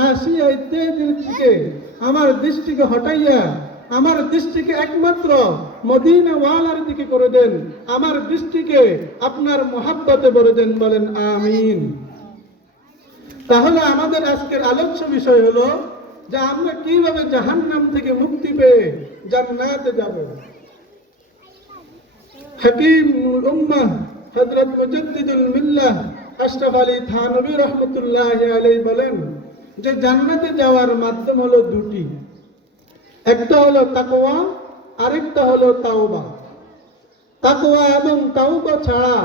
Russia ইত্যাদির থেকে আমার দৃষ্টিকে হটাইয়া আমার দৃষ্টিকে একমাত্র মদিনা ওয়ালার দিকে করে দেন, আমার দৃষ্টিকে আপনার মহাব্বতে ভরে দেন, বলেন আমিন। তাহলে আমাদের আজকের আলোচ্য বিষয় হলো যে আমরা কিভাবে জাহান্নাম থেকে মুক্তি পেয়ে জান্নাতে যাব। হাকিমুল উম্মাহ হযরত মুজাদ্দিদুল মিল্লাহ আশরাফ আলী থানভী রাহমাতুল্লাহি আলাইহি বলেন যে জান্নাতে যাওয়ার মাধ্যম হলো দুটি, একটা হলো তাকওয়া, আরেকটা হলো তাওবা। তাকওয়া এবং তাওবা ছাড়া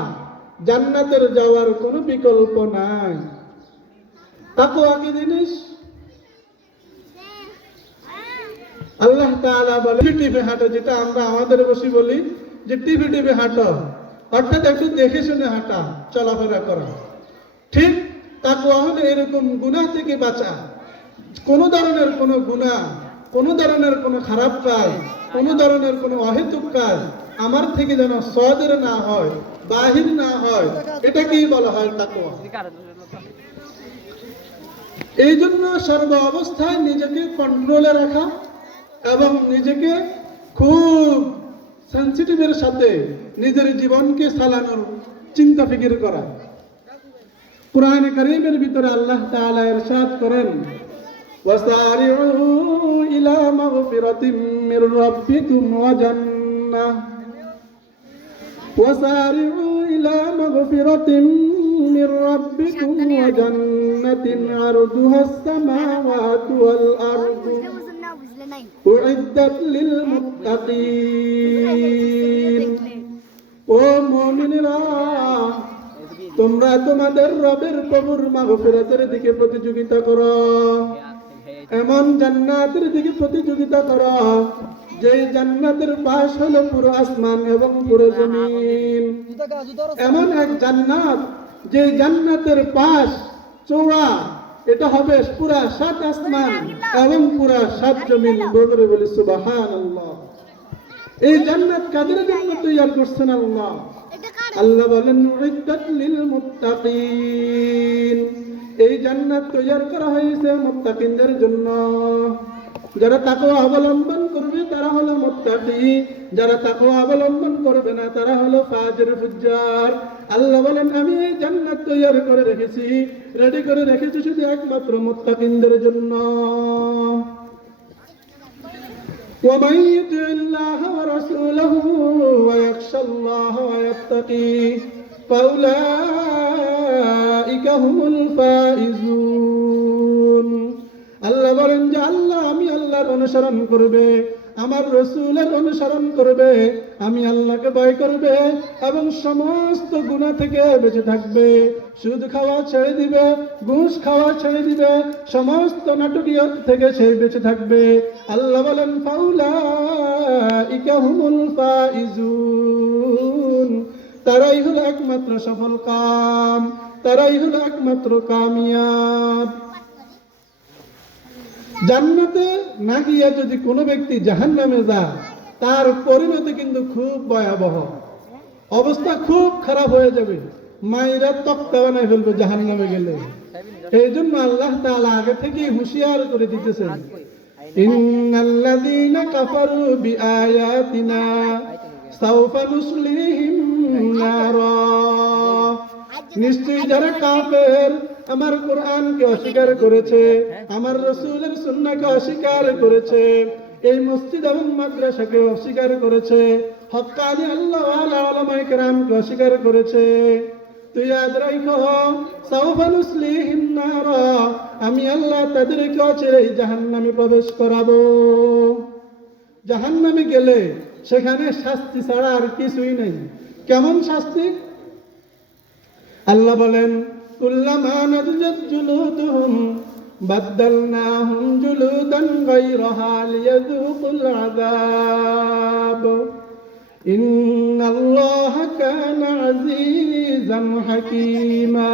জান্নাতের যাওয়ার কোনো বিকল্প নাই। তাকওয়া কি জিনিস? আল্লাহ তাআলা বলে টিপে হাঁটো, যেটা আমরা আমাদের বসে বলি যে টিপে টিপে হাঁটো, অর্থাৎ একটু দেখে শুনে হাঁটা, চলাফেরা করা। ঠিক তাকওয়া হলো এরকম গুনাহ থেকে বাঁচা, কোনো ধরনের কোনো গুনাহ, কোনো ধরনের কোনো খারাপ কাজ, কোনো ধরনের কোনো অহেতুক কাজ আমার থেকে যেন সদর না হয়, বাহির না হয়, এটাকেই বলা হয় তাকওয়া। এই জন্য সর্ব অবস্থায় নিজেকে কন্ট্রোলে রাখা এবং নিজেকে খুব সেন্সিটিভের সাথে নিজের জীবনকে চালানোর চিন্তা ফিকির করা। কুরআনে কারীমের ভিতরে আল্লাহ তাআলা ইরশাদ করেন, ওয়াসারিউ ইলা মাগফিরাতিম মির রাব্বিকুম ওয়া জান্নাহ, ওয়াসারিউ ইলা মাগফিরাতিম মির রাব্বিকুম ওয়া জান্নাতিন আরদুহাস সামাওয়াতু ওয়াল আরদু উইদ্দাত লিল মুত্তাকিন। ও মুমিনেরা, তোমরা তোমাদের রবের প্রভুর মাগফিরাতের দিকে প্রতিযোগিতা করো, এমন জান্নাতের দিকে প্রতিযোগিতা করো যে জান্নাতের পাশ হলো পুরো আসমান এবং পুরো জমিন। এমন এক জান্নাত যে জান্নাতের পাশ চওড়া, এটা হবে পুরা 7 আসমান এবং পুরা 7 জমিন। বলে বলি সুবহানাল্লাহ। এই জান্নাত কাদের জন্য তৈরি করছেন আল্লাহ? আল্লাহ বলেন উইদ্দাত লিল মুত্তাকিন। এই জান্নাত তৈরি করা হয়েছে মুত্তাকিনদের জন্য। যারা তাকওয়া অবলম্বন করবে তারা হলো মুত্তাকি, যারা তাকওয়া অবলম্বন করবে না তারা হলো ফাজির ফুজ্জার। আল্লাহ বলেন আমি এই জান্নাত তৈরি করে রেখেছি, রেডি করে রেখেছি শুধু একমাত্র মুত্তাকিনদের জন্য। ومن يطع الله ورسوله ويخشى الله ويتقيه فأولئك هم الفائزون। আল্লাহ বলেন যে আমি আল্লাহর অনুসরণ করবে, আমার রাসূলের অনুসরণ করবে, আমি আল্লাহকে ভয় করবে এবং সমস্ত গুনাহ থেকে বেঁচে থাকবে, সুদ খাওয়া ছেড়ে দিবে, ঘুষ খাওয়া ছেড়ে দিবে, সমস্ত নাটকীয়তা থেকে সে বেঁচে থাকবে। আল্লাহ বলেন ফাউলাইকা হুমুল ফাইজুন। তারাই হলো একমাত্র সফল কাম, তারাই হলো একমাত্র কামিয়াব। জান্নাতে না গিয়ে যদি কোনো ব্যক্তি জাহান্নামে যায়, তার পরিণতি কিন্তু খুব ভয়াবহ, অবস্থা খুব খারাপ হয়ে যাবে, মায়েরা তক্তা বানায় ফেলবে জাহান্নামে গেলে। এই জন্য আল্লাহ তাআলা আগে থেকেই হুঁশিয়ার করে দিতেছেন, ইন্নাল্লাযীনা কাফারু বিআয়াতিনা সাওফা নুসলিহিম নারা। নিশ্চয়ই যারা কাফের, আমার কোরআনকে অস্বীকার করেছে, আমার রাসূলের সুন্নাহকে অস্বীকার করেছে, এই মসজিদ এবং মাদ্রাসাকে অস্বীকার করেছে, হক্কানি আল্লাহ ওয়ালা উলামায়ে কেরামকে অস্বীকার করেছে, তুই ইয়াদ রাখো সাওফা নুসলিহিম নারা, আমি আল্লাহ তাদেরকে অচিরেই জাহান্নামে প্রবেশ করাবো। জাহান্নামে গেলে সেখানে শাস্তি ছাড়া আর কিছুই নেই। কেমন শাস্তি? আল্লাহ বলেন কুল্লামা নাদজাত জুলুদুহুম বাদদালনাহুম জুলুদান গায়রাহা লিয়াযুকুল আযাব ইন্নাল্লাহা কানা আযীজান হাকীমা।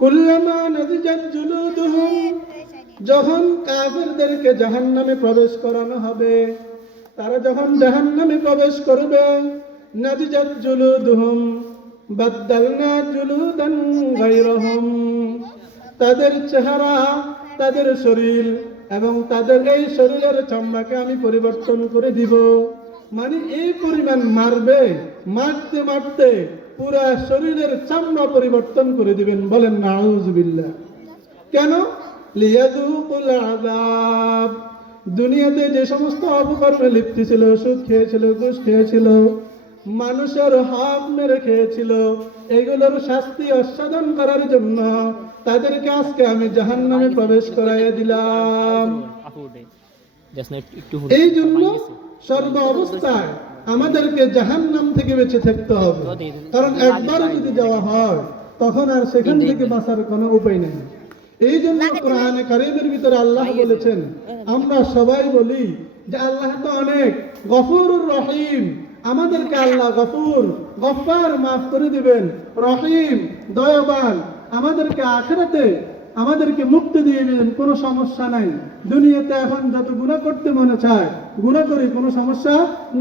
কুল্লামা নাদজাত জুলুদুহুম, যখন কাফেরদেরকে জাহান্নামে প্রবেশ করানো হবে, তারা যখন জাহান্নামে প্রবেশ করবে, নাদজাত জুলুদুহুম বাদদালনা জুলুদান গায়রাহুম, তাদের চেহারা, তাদের শরীর এবং তাদের এই শরীরের চামড়াকে আমি পরিবর্তন করে দিব। মানে এই পরিমাণ মারবে, মারতে মারতে পুরা শরীরের চামড়া পরিবর্তন করে দিবেন। বলেন নাউজুবিল্লাহ। কেন? লিয়াযুকুল আযাব। দুনিয়াতে যে সমস্ত অপকর্মে লিপ্ত ছিল, সুদ খেয়েছিল, ঘুষ খেয়েছিল, মানুষের হক মেরে খেয়েছিল, এগুলোর শাস্তি আস্বাদন করার জন্য তাদেরকে আজকে আমি জাহান্নামে প্রবেশ করাইয়া দিলাম। এই জন্য সর্ব অবস্থায় আমাদেরকে জাহান্নাম থেকে বেঁচে থাকতে হবে, কারণ একবার যদি যাওয়া হয় তখন আর সেখান থেকে বাঁচার কোনো উপায় নেই। এই জন্য কোরআনে কারীমের ভিতরে আল্লাহ বলেছেন, আমরা সবাই বলি যে আল্লাহ তো অনেক গফুরুর রহিম, আমাদেরকে আল্লাহ গফুর, গফফার মাফ করে দিবেন, রহিম দয়াবান, আমাদেরকে আখিরাতে আমাদেরকে মুক্তি দিয়ে দিবেন, কোনো সমস্যা নাই। দুনিয়াতে এখন যত গুনাহ করতে মনে চায় গুনাহ করি, কোনো সমস্যা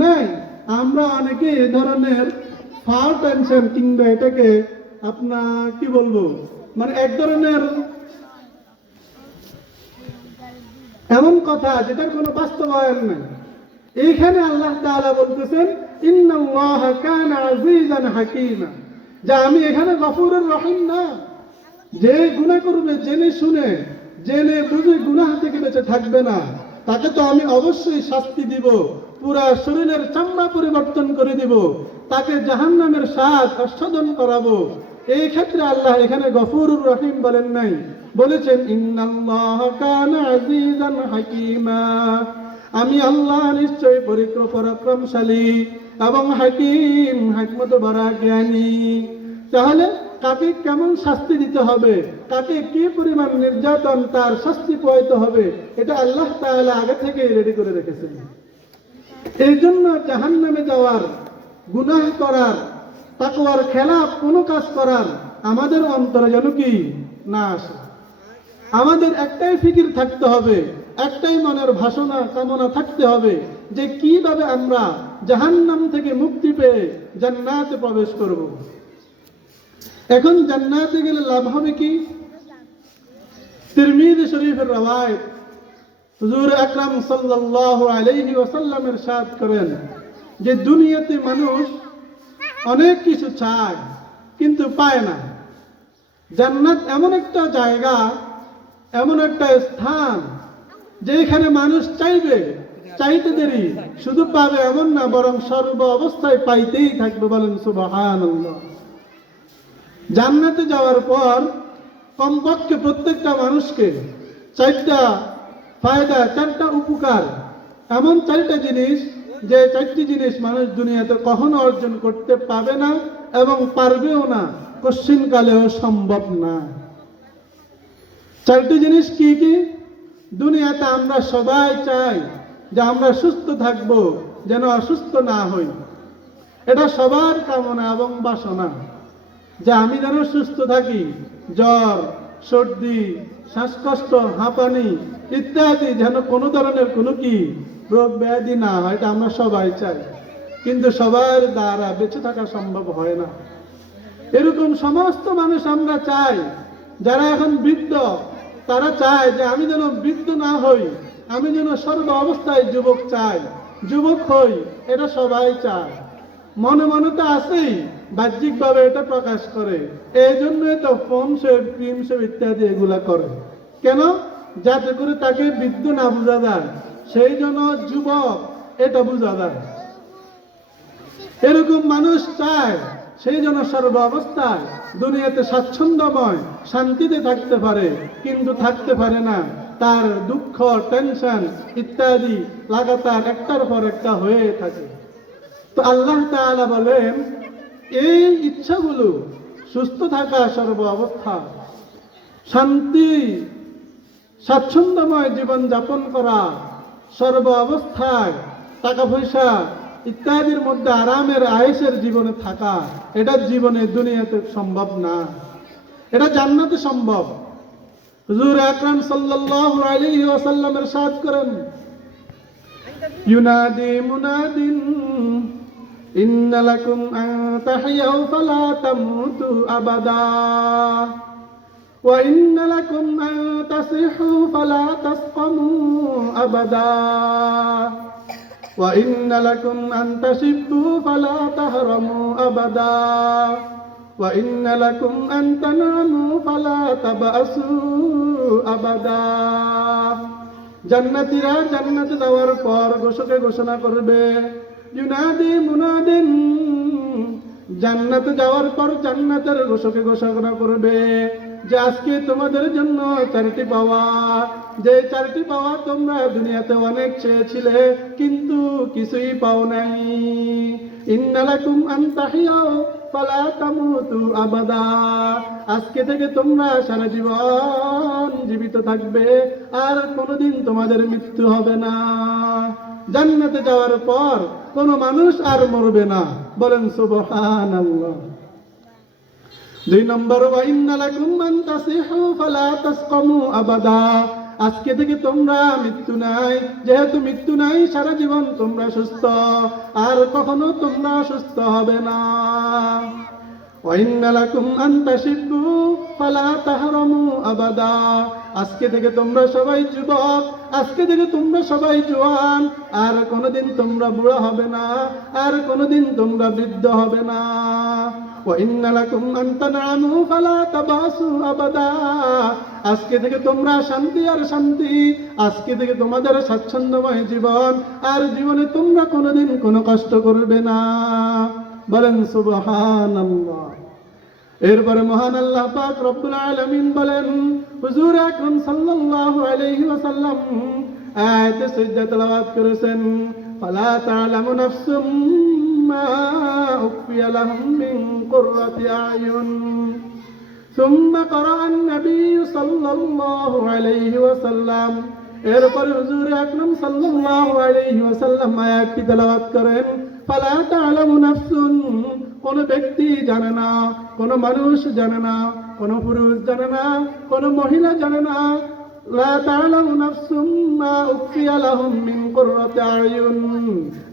নাই। আমরা অনেকে এ ধরনের ফাও টেনশন কিংবা এটাকে আপনার কি বলবো, মানে এক ধরনের এমন কথা যেটার কোনো বাস্তবায়ন নেই। এইখানে আল্লাহ তাআলা বলতেছেন ইন্নাল্লাহা কানা আজিজান হাকীমা, যে আমি এখানে গফুরুর রহিম না। যে গুনাহ করবে জেনে শুনে, জেনে বুঝে গুনাহ থেকে বেঁচে থাকবে না, তাকে তো আমি অবশ্যই শাস্তি দিব, পুরা শরীরের চামড়া পরিবর্তন করে দিব, তাকে জাহান্নামের স্বাদ আস্বাদন করাবো। এই ক্ষেত্রে আল্লাহ এখানে গফুরুর রহিম বলেন নাই, বলেছেন ইন্নাল্লাহা কানা আজিজান হাকীমা, আমি আল্লাহ নিশ্চয় পরাক্রমশালী এবং হাকিম, হিকমত ভরা জ্ঞানী। তাহলে কাকে কেমন শাস্তি দিতে হবে, কাকে কি পরিমাণ নির্যাতন তার শাস্তি পোহাইতে হবে, এটা আল্লাহ তাআলা আগে থেকেই রেডি করে রেখেছেন। এই জন্য জাহান্নামে যাওয়ার, গুনাহ করার, তাকওয়ার খেলাফ কোনো কাজ করার আমাদের অন্তরে যেন কি না আসে। আমাদের একটাই ফিকির থাকতে হবে, একটাই মনের ভাষণা কামনা থাকতে হবে যে কিভাবে আমরা জাহান্নাম থেকে মুক্তি পেয়ে জান্নাতে প্রবেশ করব। এখন জান্নাতে গেলে লাভ হবে কি? তিরমিজি শরীফের রওয়ায়াত, হুজুর আকরাম সাল্লাল্লাহু আলাইহি ওয়াসাল্লাম ইরশাদ করেন যে দুনিয়াতে মানুষ অনেক কিছু চায় কিন্তু পায় না। জান্নাত এমন একটা জায়গা, এমন একটা স্থান যেখানে মানুষ চাইবে, চাইতে দেরি, শুধু পাবে এমন না, বরং সর্ব অবস্থায় পাইতেই থাকবে। বলেন সুবহানাল্লাহ। জান্নাতে যাওয়ার পর কমপক্ষে প্রত্যেকটা মানুষকে চারটা ফায়দা, চারটা উপকার, এমন চারটা জিনিস যে চারটি জিনিস মানুষ দুনিয়াতে কখনো অর্জন করতে পাবে না এবং পারবেও না, কশ্চিনকালেও সম্ভব না। চারটি জিনিস কি কি? দুনিয়াতে আমরা সবাই চাই যে আমরা সুস্থ থাকব, যেন অসুস্থ না হই। এটা সবার কামনা এবং বাসনা যে আমি যেন সুস্থ থাকি, জ্বর, সর্দি, শ্বাসকষ্ট, হাঁপানি ইত্যাদি যেন কোনো ধরনের কোনো কি রোগ ব্যাধি না হয়, এটা আমরা সবাই চাই। কিন্তু সবার দ্বারা বেঁচে থাকা সম্ভব হয় না। এরকম সমস্ত মানুষ আমরা চাই। যারা এখন বৃদ্ধ তারা চায় যে আমি যেন বৃদ্ধ না হই, আমি যেন সর্ব অবস্থায় যুবক চাই, যুবক হই, এটা সবাই চায়। মনে মনে তো আছেই, বাহ্যিকভাবে এটা প্রকাশ করে। এই জন্যই তো ফোন সেভ, ক্রিম সেভ ইত্যাদি এগুলা করে। কেন? যাতে করে তাকে বৃদ্ধ না বোঝা যায়, সেই জন্য যুবক এটা বোঝা যায়। এরকম মানুষ চায় সেই জন্য সর্ব অবস্থায় দুনিয়াতে স্বাচ্ছন্দ্যময় শান্তিতে থাকতে পারে, কিন্তু থাকতে পারে না। তার দুঃখ, টেনশন ইত্যাদি লাগাতার একটার পর একটা হয়ে থাকে। তো আল্লাহ তাআলা বলেন এই ইচ্ছাগুলো, সুস্থ থাকা সর্ব অবস্থা, শান্তি, স্বাচ্ছন্দ্যময় জীবন যাপন করা, সর্ব অবস্থায় টাকা পয়সা ইত্যাদির মধ্যে আরামের আয়েশের জীবনে থাকা, এটা জীবনে দুনিয়াতে সম্ভব না, এটা জান্নাতে সম্ভব। হুজুর আকরাম সাল্লাল্লাহু আলাইহি ওয়াসাল্লাম ইরশাদ করেন ইউনাদি মুনাদিন ইন্না লাকুম আন তাহইয়াউ ফালা তামুতু আবাদা। وإن لكم أن تصحوا فلا تسقموا أبدا وإن لكم أن تشبوا فلا تهرموا أبدا وإن لكم أن تناموا فلا تبأسوا أبدا জান্নাতীরা জান্নাতে যাওয়ার পর ঘোষকে ঘোষণা করবে, ইউনাদি মুনাদিন, জান্নাতে যাওয়ার পর জান্নাতের ঘোষকে ঘোষণা করবে যে আজকে তোমাদের জন্য চারটি পাওয়া, যে চারটি পাওয়া তোমরা দুনিয়াতে অনেক চেয়েছিলে কিন্তু কিছুই পাও নাই। ইন্নালাকুম আন তাহিয়াও ফালা তামুতু আবাদা, আজকে থেকে তোমরা সারা জীবন জীবিত থাকবে আর কোনোদিন তোমাদের মৃত্যু হবে না। জান্নাতে যাওয়ার পর কোনো মানুষ আর মরবে না, বলেন সুবহানাল্লাহ। 2 নম্বর, ওয়া ইন্না লাকুম আন তাসিহু ফালা তাসকামু আবাদা, আজকে থেকে তোমরা মৃত্যু নাই, যেহেতু মৃত্যু নাই সারা জীবন তোমরা সুস্থ আর কখনো তোমরা সুস্থ হবে না। ওয়া ইন্না লাকুম আন তাশিব্বু ফালা তাহরামু আবাদা, আজকে থেকে তোমরা সবাই যুবক, আজকে থেকে তোমরা সবাই জওয়ান, আর কোনোদিন তোমরা বুড়া হবে না, আর কোনোদিন তোমরা বৃদ্ধ হবে না। ওয়া ইন্না লাকুম আন তানামু ফালা তাবাসু আবাদা, আজকে থেকে তোমরা শান্তি আর শান্তি, আজকে থেকে তোমাদের স্বাচ্ছন্দ্যময় জীবন, আর জীবনে তোমরা কোনোদিন কোনো কষ্ট করবে না, বলেন সুবহানাল্লাহ। এরপরে মহান আল্লাহ পাক রব্বুল আলামিন বলেন, হুজুর আকরাম সাল্লাল্লাহু আলাইহি ওয়াসাল্লাম আয়াতে সিজদা তেলাওয়াত করেছেন, ফালা তা'লামু নাফসুম মা উখফিয়া লাহুম মিন কুররাতি আয়ুন। সুম্মা ক্বারাআ আন-নবী সাল্লাল্লাহু আলাইহি ওয়াসাল্লাম, এরপরে হুজুর আকরাম সাল্লাল্লাহু আলাইহি ওয়াসাল্লাম আয়াতটি তেলাওয়াত করেন, ফালা তা'লামু নাফসুন, কোন ব্যক্তি জানে না, কোন মানুষ জানে না, কোন পুরুষ জানে না, কোন মহিলা জানে না, লা তা'লামু নাফসুম মা উখফিয়া লাহুম মিন কুররাতি আয়ুন,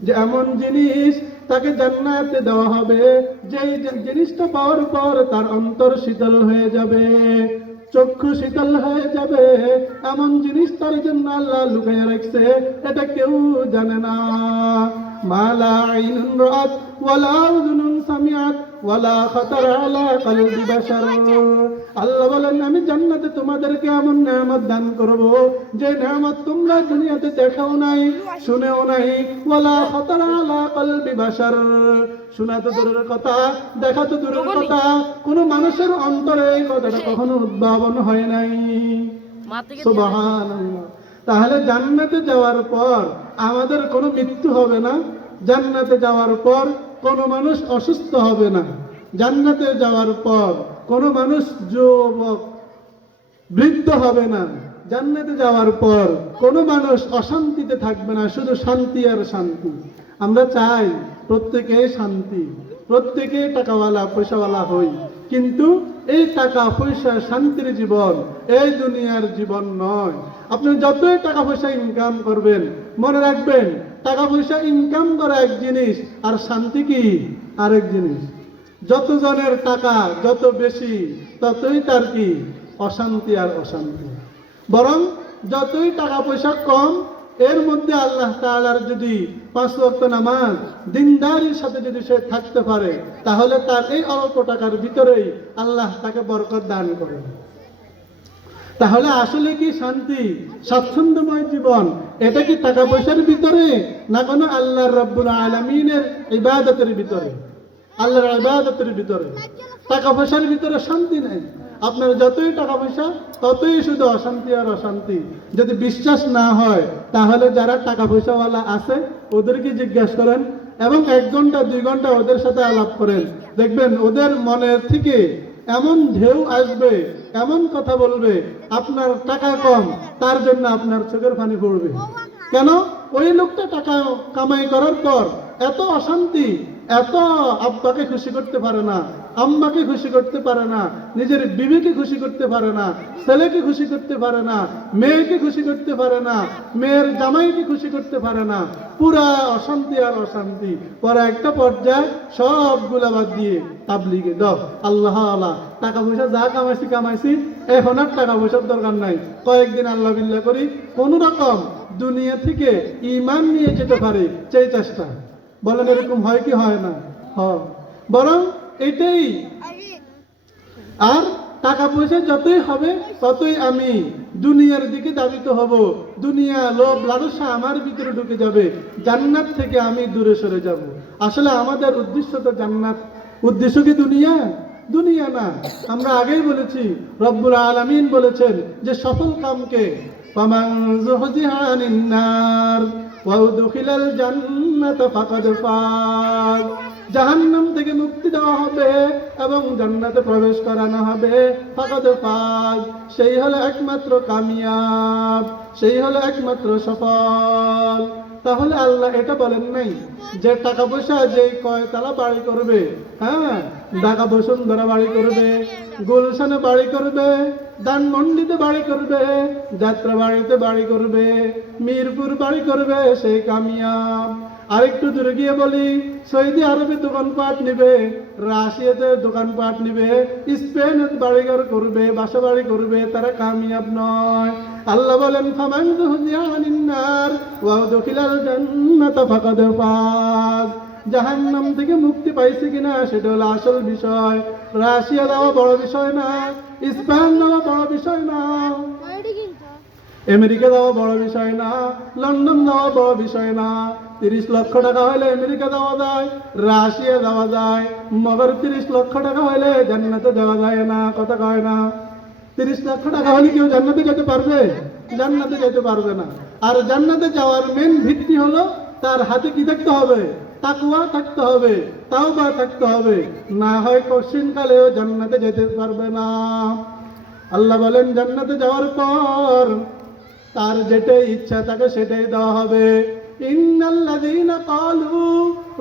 যে এমন জিনিস তাকে জান্নাতে দেওয়া হবে, যেই জিনিসটা পাওয়ার পর তার অন্তর শীতল হয়ে যাবে, চক্ষু শীতল হয়ে যাবে, এমন জিনিস তার জন্য আল্লাহ লুকিয়ে রাখছে, এটা কেউ জানে না। মালা আইনুন রাআত ওয়ালা উযুনুন সামিআত ওয়ালা খাতারা আলা কলবি বাশার, আল্লাহ বলেন আমি জান্নাতে তোমাদেরকে এমন নিয়ামত দান করব যে নিয়ামত তোমরা দুনিয়াতে দেখাও নাই, শুনেও নাই, ওয়ালা খাতারা আলা কলবি বাশার, শোনা তো দূরের কথা, দেখা তো দূরের কথা, কোনো মানুষের অন্তরে এই কথাটা কখনো উদ্ভাবন হয় নাই। সুবহানাল্লাহ। তাহলে জান্নাতে যাওয়ার পর আমাদের কোনো মৃত্যু হবে না, জান্নাতে যাওয়ার পর কোনো মানুষ অসুস্থ হবে না, জান্নাতে যাওয়ার পর কোনো মানুষ যুবক বৃদ্ধ হবে না, জান্নাতে যাওয়ার পর কোনো মানুষ অশান্তিতে থাকবে না, শুধু শান্তি আর শান্তি। আমরা চাই প্রত্যেকে শান্তি, প্রত্যেকে টাকাওয়ালা পয়সাওয়ালা হই, কিন্তু এই টাকা পয়সা শান্তির জীবন এই দুনিয়ার জীবন নয়। আপনি যতই টাকা পয়সা ইনকাম করবেন, মনে রাখবেন টাকা পয়সা ইনকাম করা এক জিনিস আর শান্তি কি আরেক জিনিস। যত জনের টাকা যত বেশি ততই তার কি অশান্তি আর অশান্তি। বরং যতই টাকা পয়সা কম, এর মধ্যে আল্লাহ তাআলার যদি 5 ওয়াক্ত নামাজ দিনদারির সাথে যদি সে থাকতে পারে, তাহলে তার এই অল্প টাকার ভিতরেই আল্লাহ তাকে বরকত দান করেন। তাহলে আসলে কি শান্তি, স্বাচ্ছন্দ্যময় জীবন এটা কি টাকা পয়সার ভিতরে, না কোনো আল্লাহর রাব্বুল আলামিনের ইবাদতের ভিতরে? আল্লাহর ইবাদতের ভিতরে। টাকা পয়সার ভিতরে শান্তি নাই। আপনার যতই টাকা পয়সা ততই শুধু অশান্তি আর অশান্তি। যদি বিশ্বাস না হয় তাহলে যারা টাকা পয়সাওয়ালা আছে ওদেরকে জিজ্ঞাসা করেন এবং 1 ঘন্টা 2 ঘন্টা ওদের সাথে আলাপ করেন, দেখবেন ওদের মনের থেকে এমন ঢেউ আসবে, এমন কথা বলবে, আপনার টাকা কম তার জন্য আপনার চোখের পানি পড়বে। কেন? ওই লোকটা টাকা কামাই করার পর এত অশান্তি, এত আব্বাকে খুশি করতে পারে না, আম্মাকে খুশি করতে পারে না, নিজের বিবিকে খুশি করতে পারে না, ছেলেকে খুশি করতে পারে না, মেয়েকে খুশি করতে পারে না, মেয়ের জামাইকে খুশি করতে পারে না, পুরা অশান্তি আর অশান্তি। পরে একটা পর্যায়ে সবগুলা বাদ দিয়ে তাবলিগে দাও, আল্লাহ আল্লাহ, টাকা পয়সা যা কামাইছি এখন আর টাকা পয়সার দরকার নাই, কয়েকদিন আল্লাহ বিল্লাহ করি কোন রকম দুনিয়া থেকে ঈমান নিয়ে যেতে পারে সেই চেষ্টা। বলেন এরকম হয় কি হয় না? হয়। বরং এটাই। আর টাকা পয়সা যতই হবে ততই আমি দুনিয়ার দিকে ধাবিত হব, দুনিয়া লোভ লালসা আমার ভিতরে ঢুকে যাবে, জান্নাত থেকে আমি দূরে সরে যাব। আসলে আমাদের উদ্দেশ্য তো জান্নাত, উদ্দেশ্য কি দুনিয়া? দুনিয়া না। আমরা আগেই বলেছি, রব্বুল আলামিন বলেছেন যে সফল কামকে ফামান যুহজিহা আনিন নার ওয়া উদখিলাল জান্নাতা ফাকাদ ফাজ, জাহান্নাম থেকে মুক্তি দেওয়া হবে এবং জান্নাতে প্রবেশ করানো হবে, ফাকাদ ফাজ, সেই হলো একমাত্র কামিয়াব, সেই হলো একমাত্র সফল। তাহলে আল্লাহ এটা বলেন নাই যে টাকা পয়সা যে কয়তলা বাড়ি করবে, হ্যাঁ, ঢাকা বসুন্ধরা বাড়ি করবে, গুলশানে বাড়ি করবে, ধানমন্ডিতে বাড়ি করবে, যাত্রাবাড়িতে বাড়ি করবে, মিরপুর বাড়ি করবে, সেই কামিয়াব। আরেকটু দূরে গিয়ে বলি, সৌদি আরবে দোকানপাট নিবে, রাশিয়াতে দোকানপাট নিবে, স্পেনে বাড়িঘর করবে, বাসা বাড়ি করবে, তারা কামিয়াব নয়। আল্লাহ বলেন ফামান যুহজিহা আনিন নার ওয়া উদখিলাল জান্নাতা ফাকাদ ফাজ, জাহান্নাম থেকে মুক্তি পাইছে কিনা সেটা হলো আসল বিষয়। রাশিয়া যাওয়া বড় বিষয় না, স্পেন যাওয়া বড় বিষয় না, আমেরিকা যাওয়া বড় বিষয় না, লন্ডন যাওয়া বড় বিষয় না। 30 লক্ষ টাকা হলে আমেরিকা যাওয়া যায়, রাশিয়া যাওয়া যায়, মগর 30 লক্ষ টাকা হলে জান্নাতে যাওয়া যায় না। কথা কয় না? 30 লক্ষ টাকা হলে কেউ জান্নাতে যেতে পারবে? জান্নাতে যেতে পারবে না। আর জান্নাতে যাওয়ার মেন ভিত্তি হলো তার হাতে কি থাকতে হবে? তাকওয়া থাকতে হবে, তাওবা থাকতে হবে, না হয় কঠিনকালেও জান্নাতে যেতে পারবে না। আল্লাহ বলেন জান্নাতে যাওয়ার পর তার যেটাই ইচ্ছা তাকে সেটাই দেওয়া হবে। ইন্নাল্লাযীনা ক্বালু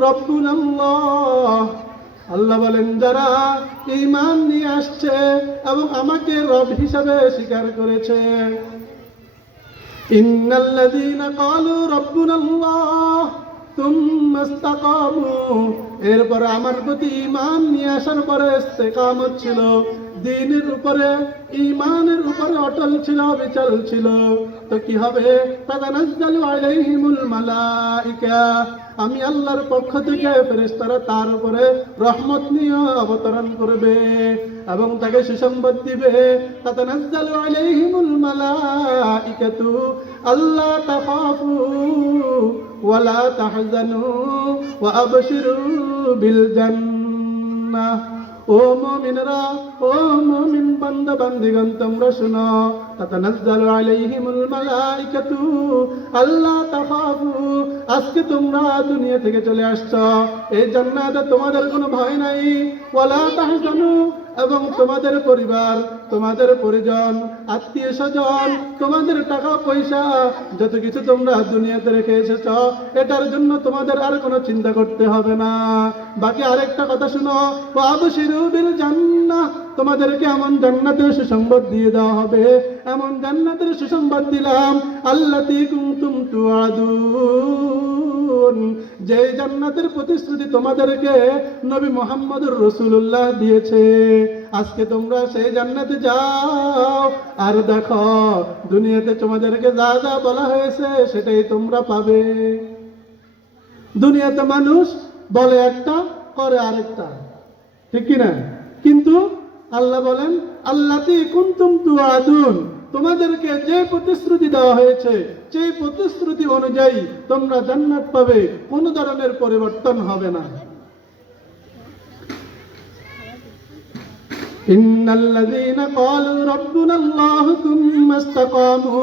রাব্বুনাল্লাহ, আল্লাহ বলেন যারা ঈমান নিয়ে আসছে এবং আমাকে রব হিসাবে স্বীকার করেছে, ইন্নাল্লাযীনা ক্বালু রাব্বুনাল্লাহ তুম্মা ইসতাকামু, এরপর আমার প্রতি ঈমান নিয়ে আসার পরে ইস্তেকামত ছিল, দ্বীনের উপরে ঈমানের উপরে অটল ছিল, বিচল ছিল, তো কি হবে? তাতানাজ্জালু আলাইহিমুল মালাইকা, আমি আল্লাহর পক্ষ থেকে ফেরেশতারা তার উপরে রহমত নিয়ে অবতরণ করবে এবং তাকে সুসংবাদ দিবে। তাতানাজ্জালু আলাইহিমুল মালাইকাতু আল্লা তাখাফু ওয়া লা তাহজানু ওয়া আবশিরু বিল জান্নাহ। ও মুমিনরা, ও মুমিন বান্দা বান্দিগণ, তোমরা শুনো, তাতানাজ্জালু আলাইহিমুল মালাইকাতু আল্লা তাখাফু, আজকে তোমরা দুনিয়া থেকে চলে আসছো, এই জান্নাতে তোমাদের কোনো ভয় নাই, ওয়ালা তাহজানু, এবং তোমাদের পরিবার, তোমাদের পরিজন, আত্মীয় স্বজন, তোমাদের টাকা পয়সা যত কিছু তোমরা দুনিয়াতে রেখে এসেছ, এটার জন্য তোমাদের আর কোনো চিন্তা করতে হবে না। বাকি আরেকটা কথা শুনো, ওয়াবশিরু বিল জান্নাহ, তোমাদেরকে এমন জান্নাতের সুসংবাদ দিয়ে দেওয়া হবে, এমন জান্নাতের সুসংবাদ দিলাম, আল্লাতী কুনতুম তুআদুন, যে জান্নাতের প্রতিশ্রুতি তোমাদেরকে নবী মুহাম্মদুর রাসূলুল্লাহ দিয়েছে। আজকে তোমরা সেই জান্নাতে যাও আর দেখো দুনিয়াতে তোমাদেরকে যা যা বলা হয়েছে সেটাই তোমরা পাবে। দুনিয়াতে মানুষ বলে একটা, করে আরেকটা, ঠিক কি না? কিন্তু আল্লাহ বলেন আল্লাতী কুনতুম তুআদুন, তোমাদেরকে যে প্রতিশ্রুতি দেওয়া হয়েছে সেই প্রতিশ্রুতি অনুযায়ী তোমরা জান্নাত পাবে, কোনো ধরনের পরিবর্তন হবে না। ইন্নাল্লাযীনা ক্বালু রাব্বুনাল্লাহু তুম্মা ইসতাকামু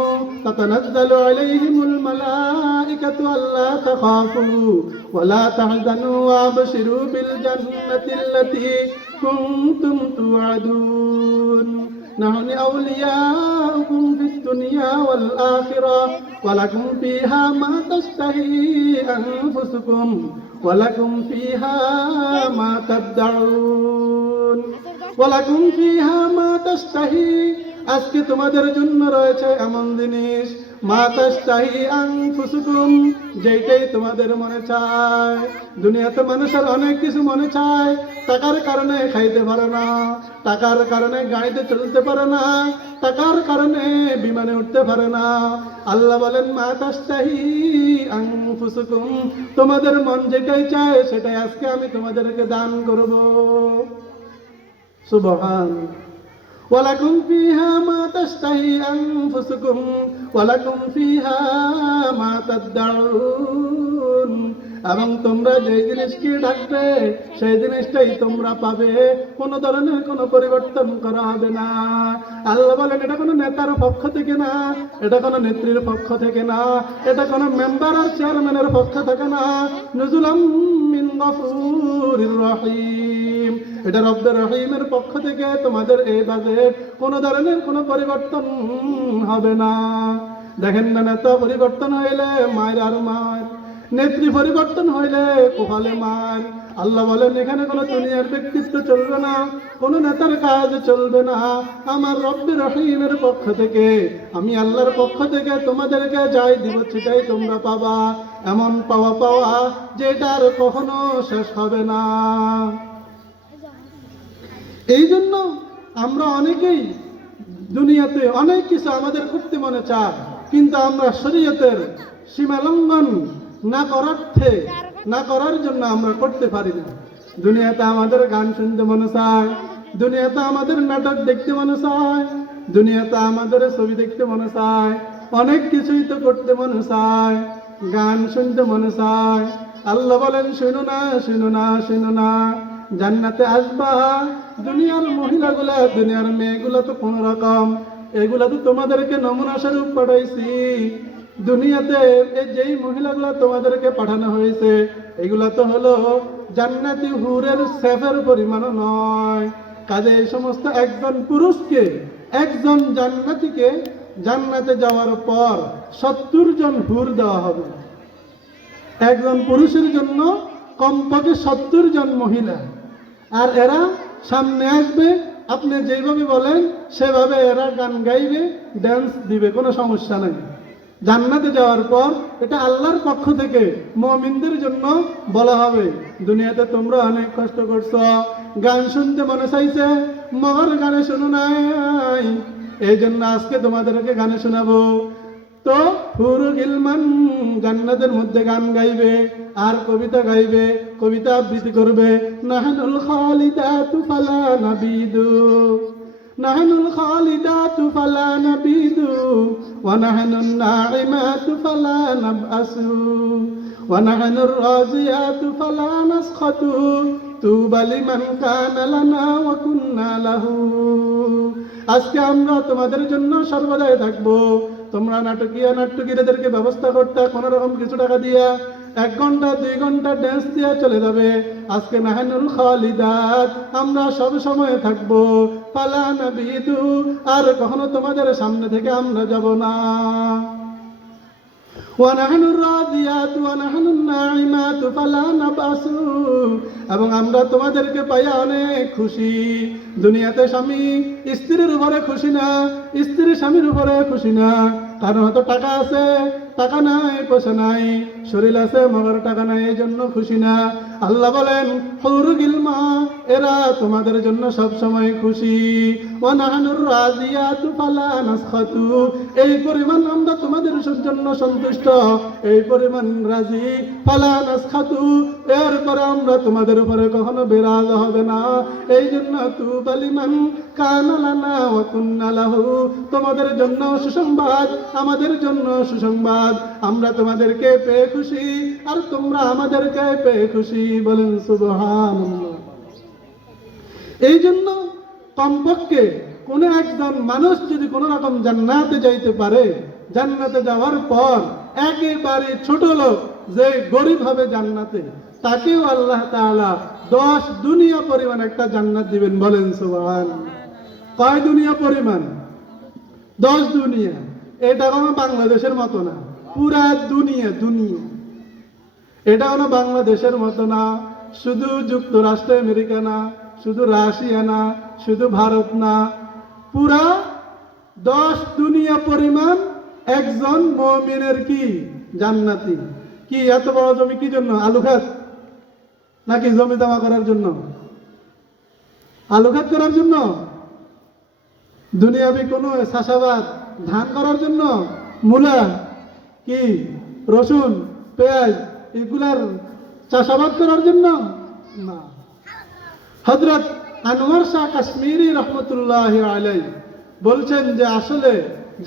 তাতানাজ্জালু আলাইহিমুল মালাইকাতু আল্লা তাখাফু ওয়া লা তাহজানু ওয়া আবশিরু বিল জান্নাতিল্লাতী কুনতুম তুআদুন نحن أولياؤكم في الدنيا والآخرة ولكم فيها ما تشتهي أنفسكم ولكم فيها ما تدعون ولكم فيها ما تشتهي আজকে তোমাদের জন্য রয়েছে এমন জিনিস মা তাশতাহি আনফুসুকুম, যেটাই তোমাদের মনে চায়। দুনিয়াতে মানুষের অনেক কিছু মনে চায়, টাকার কারণে খাইতে পারে না, টাকার কারণে গাড়িতে চলতে পারে না, টাকার কারণে বিমানে উঠতে পারে না। আল্লাহ বলেন মা তাশতাহি আনফুসুকুম, তোমাদের মন যেটাই চায় সেটাই আজকে আমি তোমাদেরকে দান করব। সুবহান। ওয়ালাকুম ফিহা মা তাশতাহি আনফুসুকুম ওয়ালাকুম ফিহা মা তাদউন, এবং তোমরা যে জিনিসকে ডাকবে সেই জিনিসটাই তোমরা পাবে, কোনো ধরনের কোনো পরিবর্তন করা হবে না। আল্লাহ বলেন এটা কোনো নেতার পক্ষ থেকে না, এটা কোনো নেত্রীর পক্ষ থেকে না, এটা কোনো মেম্বার আর চেয়ারম্যানের পক্ষ থেকে না, নুজুলাম মিন গফুরির রহিম, এটা রব্বুর রহিমের পক্ষ থেকে তোমাদের এই বাজেট কোনো ধরনের কোনো পরিবর্তন হবে না। দেখেন না, নেতা পরিবর্তন হইলে মায়ের আর মার, নেত্রী পরিবর্তন হইলে কোহালে মার। আল্লাহ বলেন এখানে কোনো দুনিয়ার ব্যক্তিত্ব চলবে না, কোনো নেতার কাজ চলবে না। আমার রব্বুর রহিমের পক্ষ থেকে, আমি আল্লাহর পক্ষ থেকে তোমাদেরকে যাই দিব সেটাই তোমরা পাবা, এমন পাওয়া যেটার কখনো শেষ হবে না। এই জন্য আমরা অনেকেই দুনিয়াতে অনেক কিছু আমাদের করতে মনে চায়, কিন্তু আমরা শরীয়তের সীমা লঙ্ঘন না করার জন্য আমরা করতে পারি না। দুনিয়াতে আমাদের গান শুনতে মনে চায়, দুনিয়াতে আমাদের নাটক দেখতে মনে চায়, দুনিয়াতে আমাদের ছবি দেখতে মনে চায়, অনেক কিছুই তো করতে মনে চায়, গান শুনতে মনে চায়। আল্লাহ বলেন শুনো না, শুনো না, শুনো না, জান্নাতে আসবা, দুনিয়ার মহিলাগুলা, দুনিয়ার মেয়েগুলা তো কোন রকম, এগুলা তো তোমাদেরকে নমুনা স্বরূপ পাঠাইছি। দুনিয়াতে এই যেই মহিলাগুলা তোমাদেরকে পাঠানো হয়েছে এগুলা তো হলো জান্নাতি হুরের সেফের পরিমাণও নয়। কাজে এই সমস্ত একজন পুরুষকে, একজন জান্নাতীকে জান্নাতে যাওয়ার পর 70 জন হুর দেওয়া হবে। একজন পুরুষের জন্য কমপক্ষে 70 জন মহিলা, আর এরা সামনে আসবে, আপনি যেভাবে বলেন সেভাবে এরা গান গাইবে, ড্যান্স দিবে, কোনো সমস্যা নাই। জান্নাতে যাওয়ার পর এটা আল্লাহর পক্ষ থেকে মুমিনদের জন্য বলা হবে, দুনিয়াতে তোমরা অনেক কষ্ট করছো, গান শুনতে মনে চাইছে, মগর গানে শুনো নাই, এই জন্য আজকে তোমাদেরকে গানে শোনাবো। তো হুরু গিলমান জান্নাতের মধ্যে গান গাইবে আর কবিতা গাইবে, কবিতা আবৃত্তি করবে। নাহনুল খালিদাতু ফালা নাবিদু, নাহনুল খালিদাতু ফালা নাবিদু, ওয়া নাহনুন নাঈমাতু ফালা নাবআসু, ওয়া নাহনুর রাজিয়াতু ফালা নাসখাতু, তুবা লিমান কানা লানা ওয়া কুন্না লাহু। আজকে আমরা তোমাদের জন্য সর্বদাই থাকবো। তোমরা নাট্যগীরদেরকে ব্যবস্থা করতে কোনো রকম কিছু টাকা দিয়া 1 ঘন্টা 2 ঘন্টা ড্যান্স দিয়া চলে যাবে। আজকে নাহানুল খালিদাত, আমরা সব সময় থাকবো, ফালা নাবিদু, আর কখনো তোমাদের সামনে থেকে আমরা যাব না। ওয়ানাহনুর রাদিয়াতু ওয়ানাহনুন নাঈমাতু ফালা নাবআসু, এবং আমরা তোমাদেরকে পাইয়া অনেক খুশি। দুনিয়াতে স্বামী স্ত্রীর উপরে খুশি না, স্ত্রী স্বামীর উপরে খুশি না, কারণ হয়তো টাকা আছে, টাকা নাই, পয়সা নাই, শরীর আছে মগর টাকা নাই, এই জন্য খুশি না। আল্লাহ বলেন হুর গিলমা, এরা তোমাদের জন্য সব সময় খুশি। ওয়া নাহনুর রাজিয়াতু ফালা নাসখাতু, এই পরিমাণ আমরা তোমাদের জন্য সন্তুষ্ট, এই পরিমাণ রাজি, ফালা নাসখাতু, এরপর আমরা তোমাদের উপরে কখনো বিরাজ হবে না। এই জন্য তুবা লিমান কানা লানা ওয়া কুন্না লাহু, তোমাদের জন্য সুসংবাদ, আমাদের জন্য সুসংবাদ, আমরা তোমাদেরকে পেয়ে খুশি আর তোমরা আমাদেরকে পেয়ে খুশি। বলেন সুবহানাল্লাহ। এই জন্য কমপক্ষে কোন একজন মানুষ যদি কোন রকম জান্নাতে যাইতে পারে, জান্নাতে যাওয়ার পর একেবারে ছোট লোক যে গরিব হবে জান্নাতে, তাকেও আল্লাহ তাআলা 10 দুনিয়া পরিমাণ একটা জান্নাত দিবেন। বলেন সুবহানাল্লাহ। কয় দুনিয়া পরিমাণ? 10 দুনিয়া। এটা কোনো বাংলাদেশের মতো না, পুরা দুনিয়া। এটা কোনো বাংলাদেশের মতো না, শুধু যুক্তরাষ্ট্র আমেরিকা না, শুধু রাশিয়া না, শুধু ভারত না, পুরা 10 দুনিয়া পরিমাণ একজন মুমিনের কি জান্নাতি। কি এত বড় জমি কি জন্য? আলু খাত নাকি জমি জমা করার জন্য? আলু খাত করার জন্য? দুনিয়াবি কোনো চাষাবাদ ধান করার জন্য? মূলা কি রসুন পেঁয়াজ এগুলার চাষাবাদ করার জন্য না। হযরত আনোয়ার শাহ কাশ্মীরি রহমতুল্লাহ আলাইহি বলছেন যে আসলে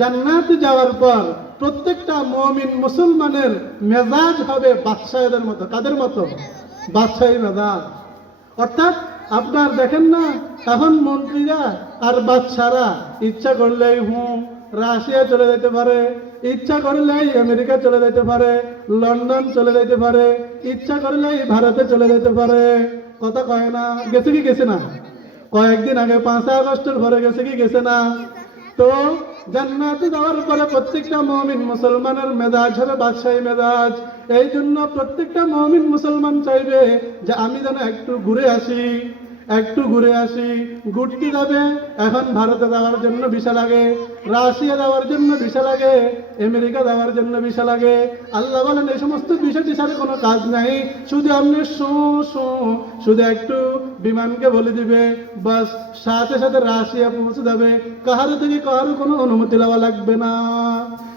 জান্নাতে যাওয়ার পর প্রত্যেকটা মুমিন মুসলমানের মেজাজ হবে বাদশাহদের মতো। কাদের মতো? বাদশাহী মেজাজ। অর্থাৎ আপনার দেখেন না এখন মন্ত্রীরা আর বাদশারা ইচ্ছা করলেই রাশিয়া চলে যেতে পারে, ইচ্ছা করলেই আমেরিকা চলে যেতে পারে, লন্ডন চলে যেতে পারে, ইচ্ছা করলেই ভারতে চলে যেতে পারে। কথা কয় না? গেছে কি গেছে না? কয়েকদিন আগে 5 আগস্টের ঘরে গেছে কি গেছে না? তো জান্নাতে যাওয়ার পরে প্রত্যেকটা মুমিন মুসলমানের মেজাজ হবে বাদশাহী মেজাজ। এই জন্য প্রত্যেকটা মুমিন মুসলমান চাইবে যে আমি যেন একটু ঘুরে আসি, একটু ঘুরে আসি। ঘুরতে যাবে, এখন ভারতে যাওয়ার জন্য ভিসা লাগে, রাশিয়া যাওয়ার জন্য ভিসা লাগে, আমেরিকা যাওয়ার জন্য ভিসা লাগে। আল্লাহ বলেন এই সমস্ত ভিসা টিসারে কোনো কাজ নাই, শুধু আপনি শুধু একটু বিমানকে বলে দিবে, বাস সাথে সাথে রাশিয়া পৌঁছে যাবে। কাহারো থেকে কাহারো কোনো অনুমতি লওয়া লাগবে না।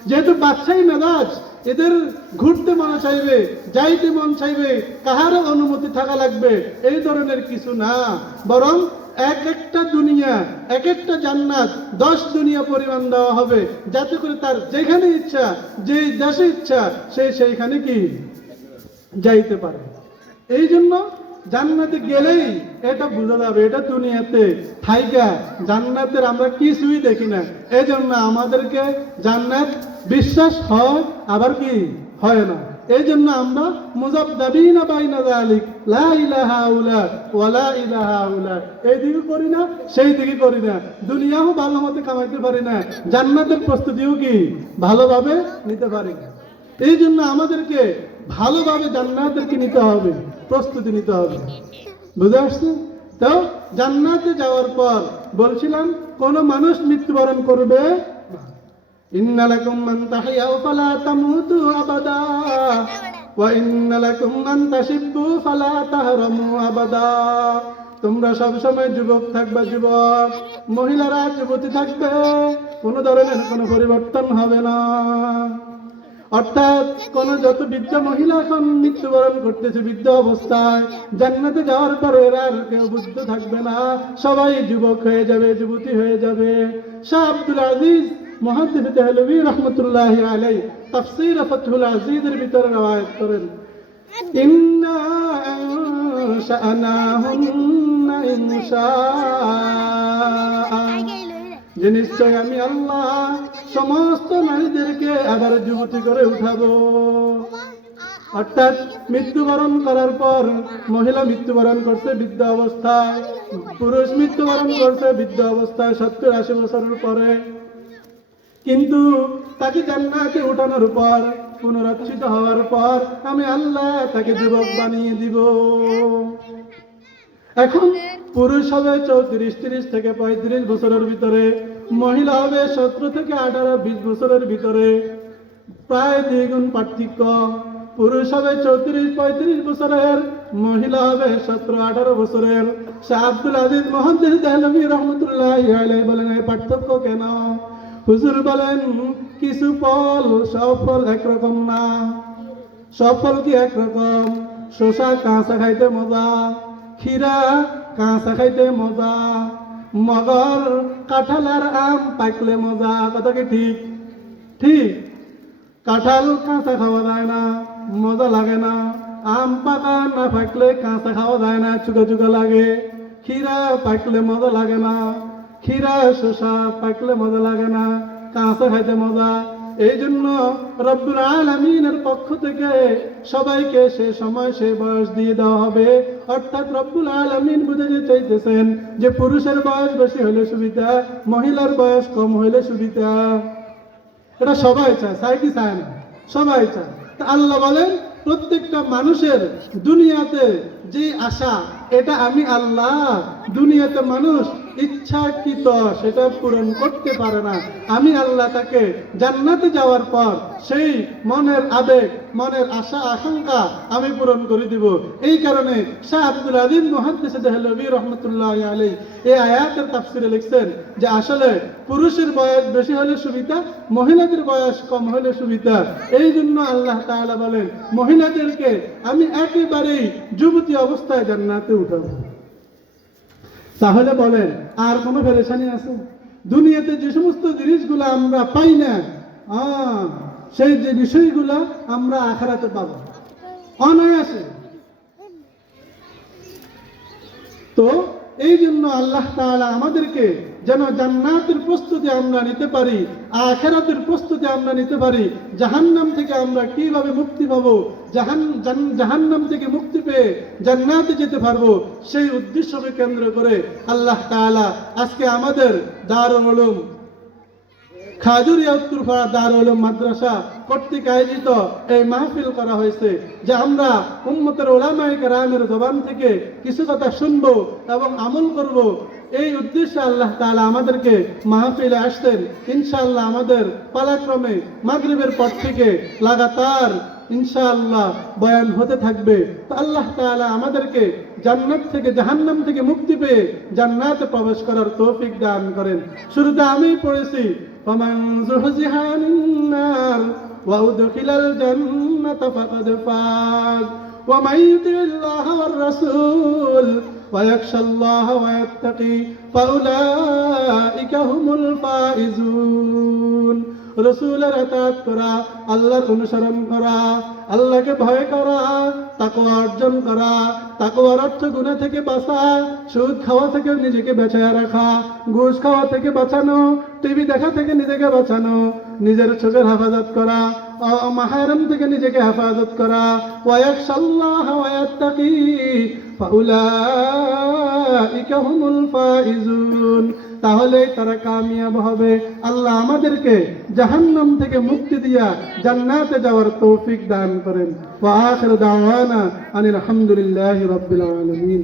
যেহেতু বাদশাহী মেজাজ, এদের ঘুরতে মন চাইবে, যাইতে মন চাইবে, কাহারও অনুমতি থাকা লাগবে এই ধরনের কিছু না। বরং এক একটা দুনিয়া, এক একটা জান্নাত 10 দুনিয়া পরিমাণ দেওয়া হবে, যাতে করে তার যেখানে ইচ্ছা, যেই দেশে ইচ্ছা সে সেইখানে কি যাইতে পারে। এই জন্য জান্নাতে গেলেই এটা বোঝা যাবে এটা দুনিয়াতে থাইকা জান্নাতের আমরা কিছুই দেখি না। এই জন্য আমাদেরকে জান্নাত বিশ্বাস হয় আবার কি হয় না। এই জন্য আমরা মুযাবযাবিনা বাইনা যালিক লা ইলাহা ইল্লা ওয়া লা ইলাহা ইল্লা এই দিকে করি না, সেই দিকে করি না। দুনিয়াও ভালো মতে কামাইতে পারি না, জান্নাতের প্রস্তুতিও কি ভালোভাবে নিতে পারি না। এই জন্য আমাদেরকে ভালোভাবে জান্নাতেরকে নিতে হবে, প্রস্তুতি নিতে হবে। বুঝে আসছে তো? জান্নাতে যাওয়ার পর বলছিলাম কোন মানুষ মৃত্যুবরণ করবে। ইন্না লাকুম মান তাহিয়াউ ফালা তামুতু আবাদা ওয়া ইন্না লাকুম মান তাশিব্বু ফালা তাহরামু আবাদা। তোমরা সব সময় যুবক থাকবে, যুবক, মহিলারা যুবতী থাকবে, কোনো ধরনের কোনো পরিবর্তন হবে না। অর্থাৎ কোন যত বৃদ্ধ মহিলা এখন মৃত্যুবরণ করতেছে বৃদ্ধ অবস্থায়, জান্নাতে যাওয়ার পর এরা আর কেউ বৃদ্ধ থাকবে না, সবাই যুবক হয়ে যাবে, যুবতী হয়ে যাবে। শাহ আব্দুল আজিজ মুহাদ্দিস দেহলভী রাহমাতুল্লাহি আলাইহি তাফসীর ফাতহুল আজিজের ভিতরে রওয়ায়াত করেন, ইন্না আনশা'নাহুন্না ইনশাআ, যে নিশ্চয় আমি আল্লাহ সমস্ত নারীদেরকে আবার যুবতী করে উঠাবো। অর্থাৎ মৃত্যুবরণ করার পর মহিলা মৃত্যুবরণ করছে বৃদ্ধ অবস্থায়, পুরুষ মৃত্যুবরণ করছে বৃদ্ধ অবস্থায় 70-80 বছরের পরে, কিন্তু তাকে জান্নাতে উঠানোর পর পুনরুত্থিত হওয়ার পর আমি আল্লাহ তাকে যুবক বানিয়ে দিব। এখন পুরুষ হবে 34-30 থেকে 35 বছরের ভিতরে, মহিলা হবে 17 থেকে 18-20 বছরের ভিতরে, প্রায় দ্বিগুণ পার্থক্য। পুরুষ হবে 34-35 বছরের, মহিলা হবে 17-18 বছরের। শাহ আব্দুল আজিজ মুহাদ্দিস দেহলভী রাহমাতুল্লাহি আলাইহি বলেন এই পার্থক্য কেন? হুজুর বলেন কিছু ফল সব ফল একরকম না। সব ফল কি একরকম? শসা কাঁচা খাইতে মজা, ক্ষীরা কাঁচা খাইতে মজা, মগর কাঁঠাল আর আম পাকলে মজা। কথা কি ঠিক? ঠিক। কাঁঠাল কাঁচা খাওয়া যায় না, মজা লাগে না। আম পাকা না পাকলে কাঁচা খাওয়া যায় না, চুকা চুকা লাগে। ক্ষীরা পাকলে মজা লাগে না, ক্ষীরা শসা পাকলে মজা লাগে না, কাঁচা খাইতে মজা। এই জন্য রব্বুল আলামিনের পক্ষ থেকে সবাইকে সে সময় সে বয়স দিয়ে দেওয়া হবে। অর্থাৎ রব্বুল আলামিন বুঝাতে চাইতেছেন যে পুরুষের বয়স বেশি হলে সুবিধা, মহিলার বয়স কম হইলে সুবিধা। এটা সবাই চায়, চায় কি চায় না? সবাই চায়। তা আল্লাহ বলেন প্রত্যেকটা মানুষের দুনিয়াতে যে আশা, এটা আমি আল্লাহ দুনিয়াতে মানুষ ইচ্ছাকৃত সেটা পূরণ করতে পারে না, আমি আল্লাহ তাকে জান্নাতে যাওয়ার পর সেই মনের আবেগ, মনের আশা আকাঙ্ক্ষা আমি পূরণ করে দিব। এই কারণে শাহ আব্দুল আযীম মুহাদ্দিস দেহলভী রাহমাতুল্লাহি আলাইহি এই আয়াতের তাফসিরে লিখছেন যে আসলে পুরুষের বয়স বেশি হলে সুবিধা, মহিলাদের বয়স কম হলে সুবিধা। এই জন্য আল্লাহ তাআলা বলেন মহিলাদেরকে আমি একেবারেই যুবতী অবস্থায় জান্নাতে উঠাবো। তাহলে বলেন আর কোনো পেরেশানি আছে? দুনিয়াতে যে সমস্ত জিনিসগুলো আমরা পাই না, সেই যে বিষয়গুলো আমরা আখিরাতে পাবো অনায়াসে। তো এই জন্য আল্লাহ তাআলা আমাদেরকে যেন জান্নাতের প্রস্তুতি আমরা নিতে পারি, আখিরাতের প্রস্তুতি আমরা নিতে পারি, জাহান্নাম থেকে আমরা কিভাবে মুক্তি পাবো, জাহান্নাম থেকে মুক্তি পেয়ে জান্নাতে যেতে পারবো, সেই উদ্দেশ্যকে কেন্দ্র করে আল্লাহ তাআলা আজকে আমাদের দারুল উলুম খাজুরিয়া উত্তরপাড়া দারুল উলুম মাদ্রাসা কর্তৃক আয়োজিত এই মাহফিল করা হয়েছে, যে আমরা উম্মতের উলামায়ে কেরামের জবান থেকে কিছু কথা শুনবো এবং আমল করব। এই উদ্দেশ্যে আল্লাহ তাআলা আমাদেরকে মাহফিলে আসতেন। ইনশাআল্লাহ আমাদের পালাক্রমে মাগরিবের পর থেকে লাগাতার ইনশাআল্লাহ বয়ান হতে থাকবে। তো আল্লাহ তাআলা আমাদেরকে জান্নাত থেকে জাহান্নাম থেকে মুক্তি পেয়ে জান্নাতে প্রবেশ করার তৌফিক দান করেন। শুরুতে আমি পড়েছি ফামান যুহজিহা আনিন নার ওয়া উদখিলাল জান্নাতা ফাকাদ ফাজ ওয়া মান ইউতিল্লাহ ওয়ার রাসূল ওয়া ইয়াখশাল্লাহ ওয়া ইয়াত্তাকি ফাউলাইকা হুমুল ফাইজুন। রাসূলের ইতাআত করা, আল্লাহর অনুসরণ করা, আল্লাহকে ভয় করা, তাকওয়া অর্জন করা, তাকওয়ার অর্থ গুনাহ থেকে বাঁচা, সুদ খাওয়া থেকে নিজেকে বাঁচায় রাখা, ঘুষ খাওয়া থেকে বাঁচানো, টিভি দেখা থেকে নিজেকে বাঁচানো, নিজের চোখের হেফাজত করা, মাহরাম থেকে নিজেকে হেফাজত করা, ওয়া ইয়াখশাল্লাহ ওয়া ইয়াত্তাকি ফাউলাইকা হুমুল ফাইজুন। তাহলে তারা কামিয়াব হবে। আল্লাহ আমাদেরকে জাহান্নাম থেকে মুক্তি দিয়া জান্নাতে যাওয়ার তৌফিক দান করেন। ওয়া আখিরু দাওয়ানা আনিল হামদুলিল্লাহি রাব্বিল আলামিন।